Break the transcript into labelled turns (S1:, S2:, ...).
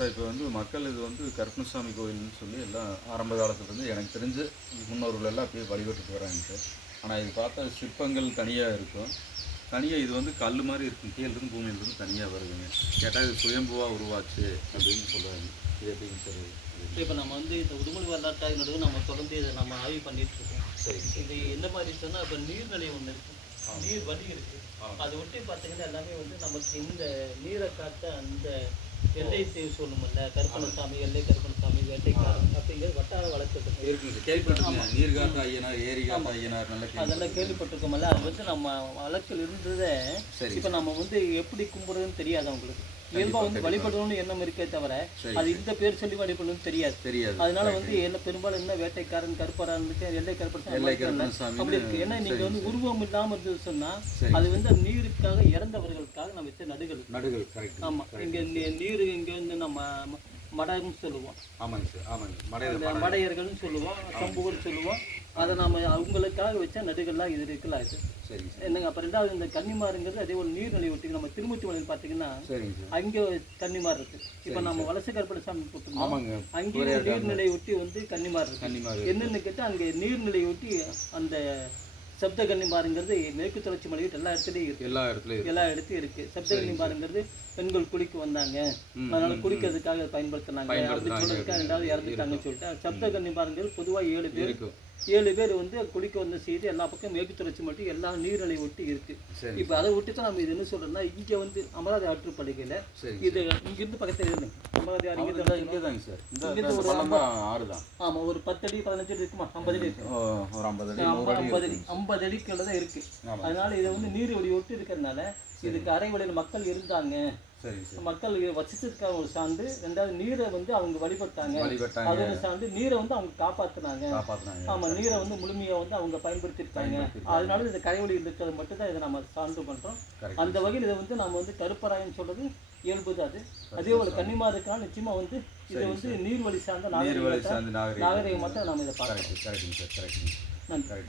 S1: Sir இப்போ வந்து மக்கள் இது வந்து கருப்பணசாமி கோயில்னு சொல்லி எல்லாம் ஆரம்ப காலத்துலேருந்து எனக்கு தெரிஞ்சு முன்னோர்கள் எல்லாம் அப்படியே வழிபட்டுட்டு வராங்க சார். ஆனால் இது பார்த்தா சிற்பங்கள் தனியாக இருக்கும். தனியாக இது வந்து கல் மாதிரி இருக்கும். கீழிருந்து பூமியிலிருந்து தனியாக வருதுங்க. கேட்டால் இது சுயம்புவாக உருவாச்சு அப்படின்னு சொல்கிறாங்க இது எப்படிங்க சார்?
S2: இப்போ நம்ம வந்து இந்த உடுமலை வரலாற்றாயினோட நம்ம தொடர்ந்து இதை நம்ம ஆய்வு பண்ணிட்டு இருக்கோம்.
S1: சரி.
S2: இது எந்த மாதிரி சொன்னால் இப்போ நீர்நிலை ஒன்று இருக்கு. நீர் வழி இருக்கு. அதை ஒட்டி பார்த்தீங்கன்னா எல்லாமே வந்து நமக்கு இந்த நீரை காத்த அந்த எல்லை தீவு சொல்லுமில்ல கருப்பணசாமி எல்லை கருப்பணசாமி வேட்டைக்காரன் அப்படிங்கிற வட்டார வழக்கு
S1: இருக்குங்க சார் கேள்விப்பட்டிருக்கீங்க. நீர்காத்த ஐயனார் ஏரிகாத்த ஐயனார் நல்ல கேள்வி.
S2: அதெல்லாம் கேள்விப்பட்டிருக்கோம்ல. அது வந்து நம்ம வழக்கில் இருந்ததே இப்போ நம்ம வந்து எப்படி கும்பிடுறதுன்னு தெரியாது அவங்களுக்கு. இயல்பாக வந்து வழிபடணும்னு எண்ணம் இருக்கே தவிர. அது இந்த பேர் சொல்லி வழிபடணும்னு தெரியாது.
S1: தெரியாது.
S2: அதனால வந்து என்ன பெரும்பாலும் என்ன வேட்டைக்காரன் கருப்பரான் இருக்கு எல்லை கருப்பரான்
S1: எல்லை
S2: அப்படி இருக்கு. ஏன்னா நீங்க வந்து உருவம் இல்லாம இருந்தது சொன்னா. அது வந்து நீருக்காக இறந்தவர்களுக்காக நம்ம வச்ச நடுகள்.
S1: நடுகள்
S2: ஆமா. இங்க நீர் இங்க வந்து நம்ம மடம்னு சொல்லுவோம்.
S1: ஆமாங்க சார் ஆமாங்க
S2: மடையர்கள்னு சொல்லுவோம் சம்புகள் சொல்லுவோம். அதை நாம அவங்களுக்காக வச்ச நடுகள்லாம் இது இருக்கலாம் இது என்னங்க அப்ப ரெண்டாவது இந்த கன்னிமாருங்கிறது அதே ஒரு நீர்நிலை ஒட்டி நம்ம திருமூர்த்தி மலையில் பார்த்தீங்கன்னா அங்கே கன்னிமார் இருக்கு. இப்போ நம்ம வலசை கருப்பணசாமி போட்டிருந்தோம்.
S1: ஆமாங்க.
S2: அங்கேயும் நீர்நிலை ஒட்டி வந்து கன்னிமார் இருக்கு. என்னன்னு கேட்டால் அங்கே நீர்நிலை ஒட்டி அந்த சப்த கன்னிமாருங்கிறது மேற்கு தொடர்ச்சி மலையில் எல்லா இடத்துலையும் இருக்கு.
S1: எல்லா இடத்துலையும் இருக்கு.
S2: எல்லா இடத்துலையும் இருக்கு. சப்த கன்னிமாருங்கிறது பெண்கள் குளிக்க வந்தாங்க. அதனால குளிக்கிறதுக்காக பயன்படுத்தினாங்க. அப்படி
S1: பயன்படுத்துனாங்க.
S2: சொல்றதுக்காக ரெண்டாவது இறந்துட்டாங்கன்னு சொல்லிட்டு சப்த கன்னிமாருங்கிறது பொதுவாக ஏழு பேர் ஏழு பேர் வந்து குளிக்க வந்த செய்தி எல்லா பக்கம் மேற்கு தொடர்ச்சி மட்டும் எல்லா நீர்நிலை ஒட்டி இருக்கு. இப்போ அதை விட்டு தான் நம்ம இது என்ன சொல்றோம்னா இங்கே வந்து அமராவதி ஆற்றுப்படுகையில் இது இங்கிருந்து பக்கத்தில் இருந்து அமராவதி
S1: இங்கே
S2: அருகே
S1: இங்கே தாங்க சார்.
S2: இங்கிருந்து ஒரு
S1: ஆறு தான்.
S2: ஆமாம் ஒரு பத்து அடி பதினஞ்சு அடி இருக்குமா? ஐம்பது அடி இருக்கு.
S1: ஒரு ஐம்பது அடி
S2: ஐம்பது அடி ஐம்பது அடிக்குள்ள தான் இருக்கு அதனால இதை வந்து நீர் வழி ஒட்டி இருக்கிறதுனால இதுக்கு அரை வழியில் மக்கள் இருந்தாங்க. மக்கள் வசிச்சதுக்காக ஒரு சான்று. ரெண்டாவது நீரை வந்து அவங்க வழிபட்டாங்க. அது ஒரு சான்று நீரை வந்து அவங்க காப்பாத்துனாங்க. ஆமா நீரை வந்து முழுமையா வந்து அவங்க பயன்படுத்திருக்காங்க. அதனால இந்த கரைவழி இருக்கிறது மட்டும் தான் இதை நம்ம சான்று பண்றோம். அந்த வகையில் இதை வந்து நம்ம வந்து கருப்பராயன்னு சொல்றது இயல்பு தான் அது அதே போல கன்னிமாருக்கான நிச்சயமா வந்து இது வந்து நீர்வழி சார்ந்த நாகரிகம்
S1: சார்ந்த நாகரிகம்.
S2: மட்டும் நம்ம இதை பார்க்கலாம் நன்றி.